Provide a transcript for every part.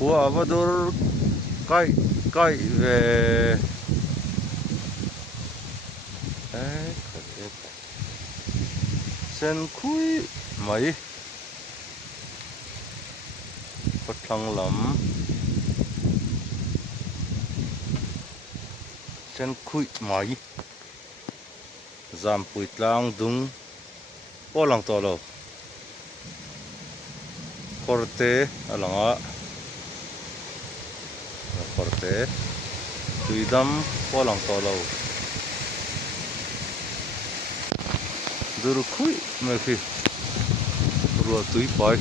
Gua avadur kai ve sen kui mai patlang lam sen kui mai zam puitlang dung polang tolo korte alanga korte tuidam polang tolo dur kui me fi ruwa tui pai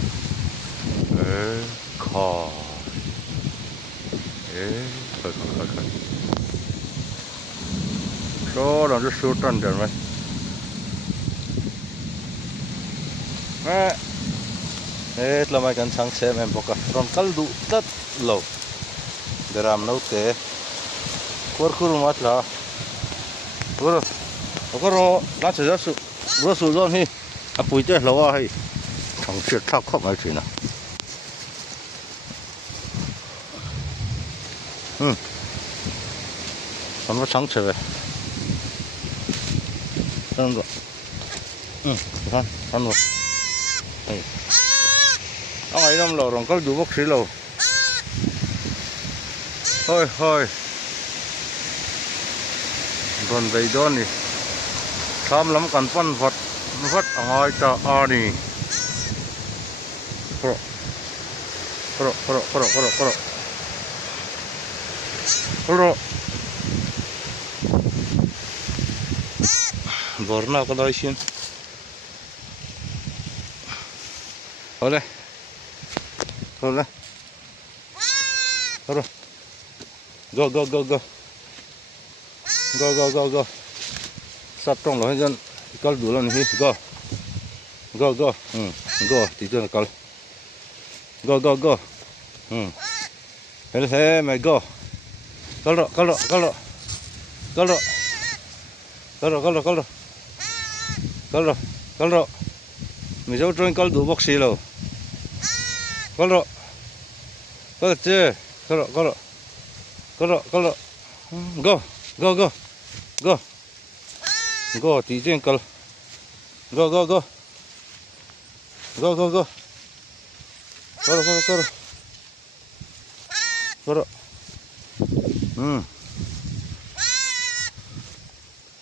kha khai so làm cho số trần rồi mày hết là mày cần sang xem em bọc còn cල් đủ tất lâu để làm nấu té quơ khuru mát là quơ rồi lá chè rớt sụt rồi hi bụi té lâu à hay thằng chết thắc khóc mấy chuyện nào còn có sáng chè về ăn rồi ăn rồi ông ấy năm lầu rồi có đủ bốc xí lầu thôi còn về đó nè tham lắm cần phân vật ông ấy cho nè Borna có đôi xin thôi đây go sắp trong rồi dân câu đủ lần hi go tí nữa câu go thế mày go câu rồi mình dấu trên câu đủ bốc xì rồi câu rồi chứ câu rồi go tí trên câu go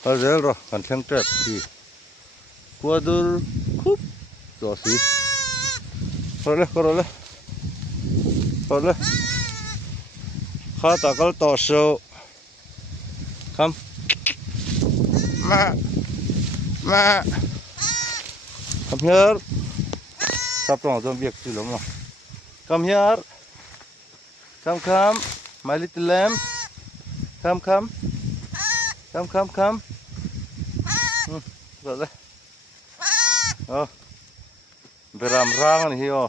Hal rel rồi kan thang trap thì qua dur khúc rồi xí rồi khá ta có to sâu không mà come here sắp rồi trong việc gì lắm mà come here come my little lamb come rồi đấy beram rang này hiyo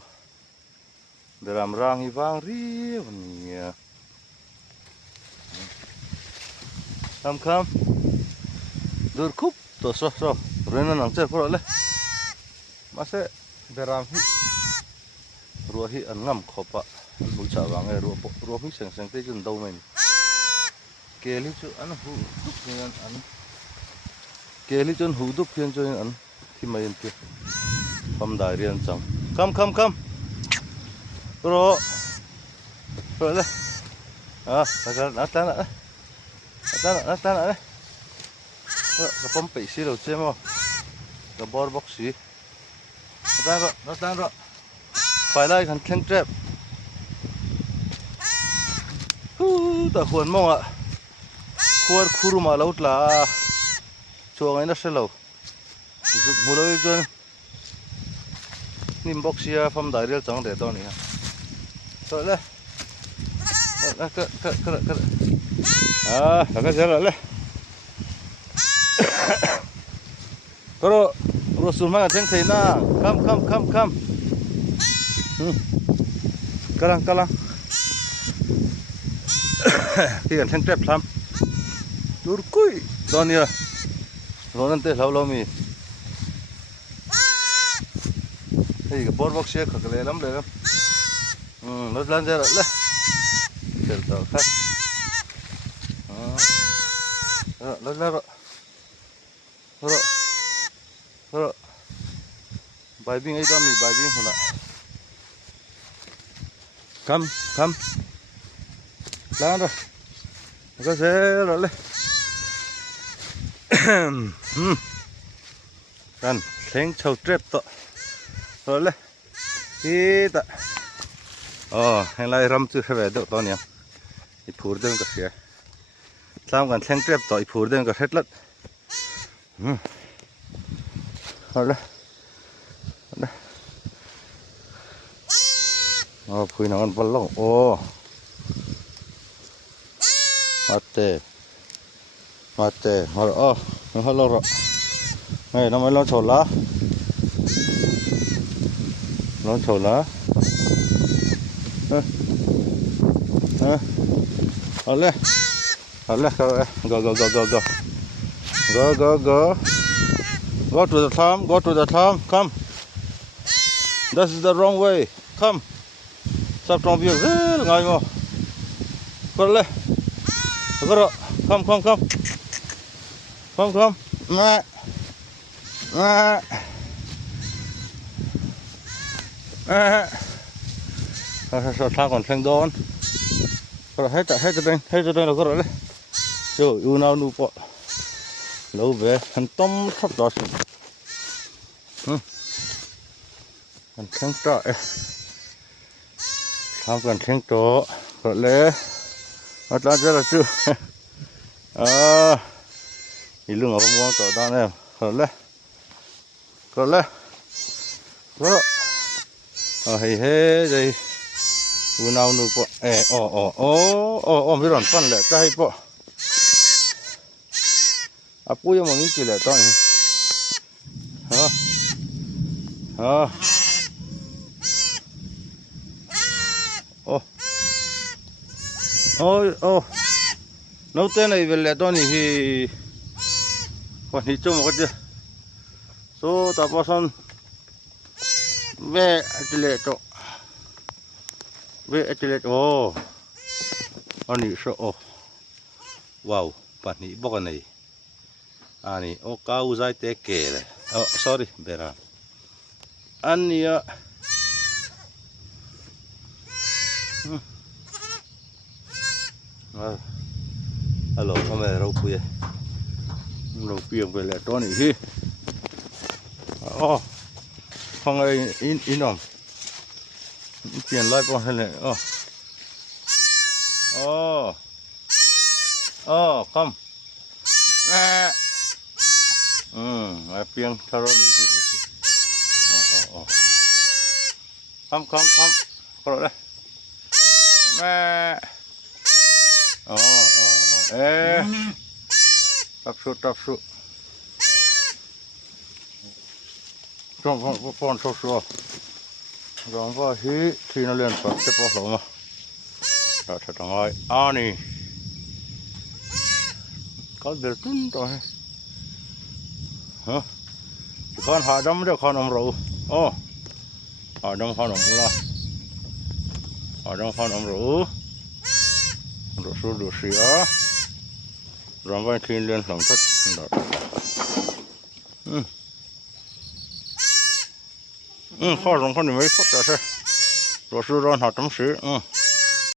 beram rang hi vang ri vnia come dur kup to so rena nang che ko le ma se beram hi ruwa hi an ngam khopa an bu cha wang e ruwa hi seng te jun do men keli chu an hu dup hian an keli chun hu dup hian chu an thi mai an ti pam dai rian chang come rồi đấy nát đấy cái pump bị xí đầu chém mà cái bor box xí nát rồi phải lại cần khen trap ta khuôn mong ạ khuôn khuru mà lâu là chuồng ấy nó sẽ lâu giúp mua lâu cho nim box xí pump đại riêng chẳng để to này rồi đấy cái gì rồi rồi xuống mang tiếng thế na come kalang khi gần thanh trép lắm đuổi cùi đó nè rồi nên tê lâu mi thì cái bor box xe khởi lắm รถลันจะเลยเสร็จต่อครับรถแล้วรถใบบิ้งไอ้ดอมมีใบบิ้งหัวละคำแล้วนะก็เสร็จเลยกันเลี้ยงเช่าเจ็บต่อเลยที่ตะให้ไล่รำจุดเหวดตอนนี้อีผูดเดินก็เสียทำกันเลี้ยงเจ็บต่ออีผูดเดินก็เฮ็ดลัดเอาเลยพูดนอนบอลลงโอ้มาเตะมาฮัลโหลเฮ้ยน้ำมันร้อนโฉลละเอาเลยgo to the farm come this is the wrong way come stop from here ngay mà go lên go come mẹ sao còn phèn đón rồi hết rồi là có rồi đấy rồi u nào nu bọ lâu về hắn tôm sắp đó hắn phèn trọi tham cần phèn trọ rồi lấy nó ra là chưa thì lưng ở bên trọ đó này rồi lấy hay đây u nào nu bọ biết rồi phân lệ tay bọ puya mo minti le to ni nấu tên này về le to ni hi còn hi chung một cái số ta bao son về le to anh đi số wow bạn đi bóc cái này ani kau zai te ke le sorry bera ania hello ame rau pia về le to ni hi không ai inom tiền lại bao hay le come piang tharo ni come rồi đấy mẹ tập sự trong con sâu rồi vào hí thì nó liền tập cái bao lâu mà rồi thật rồi nè có được tún rồi con họ đâm được con ông rượu họ đâm con ông lo họ đâm con ông rượu số đồ xía rồi vai thiên lên lòng thất kho rồng con thì mấy phút rồi rồi số ron họ tắm xứ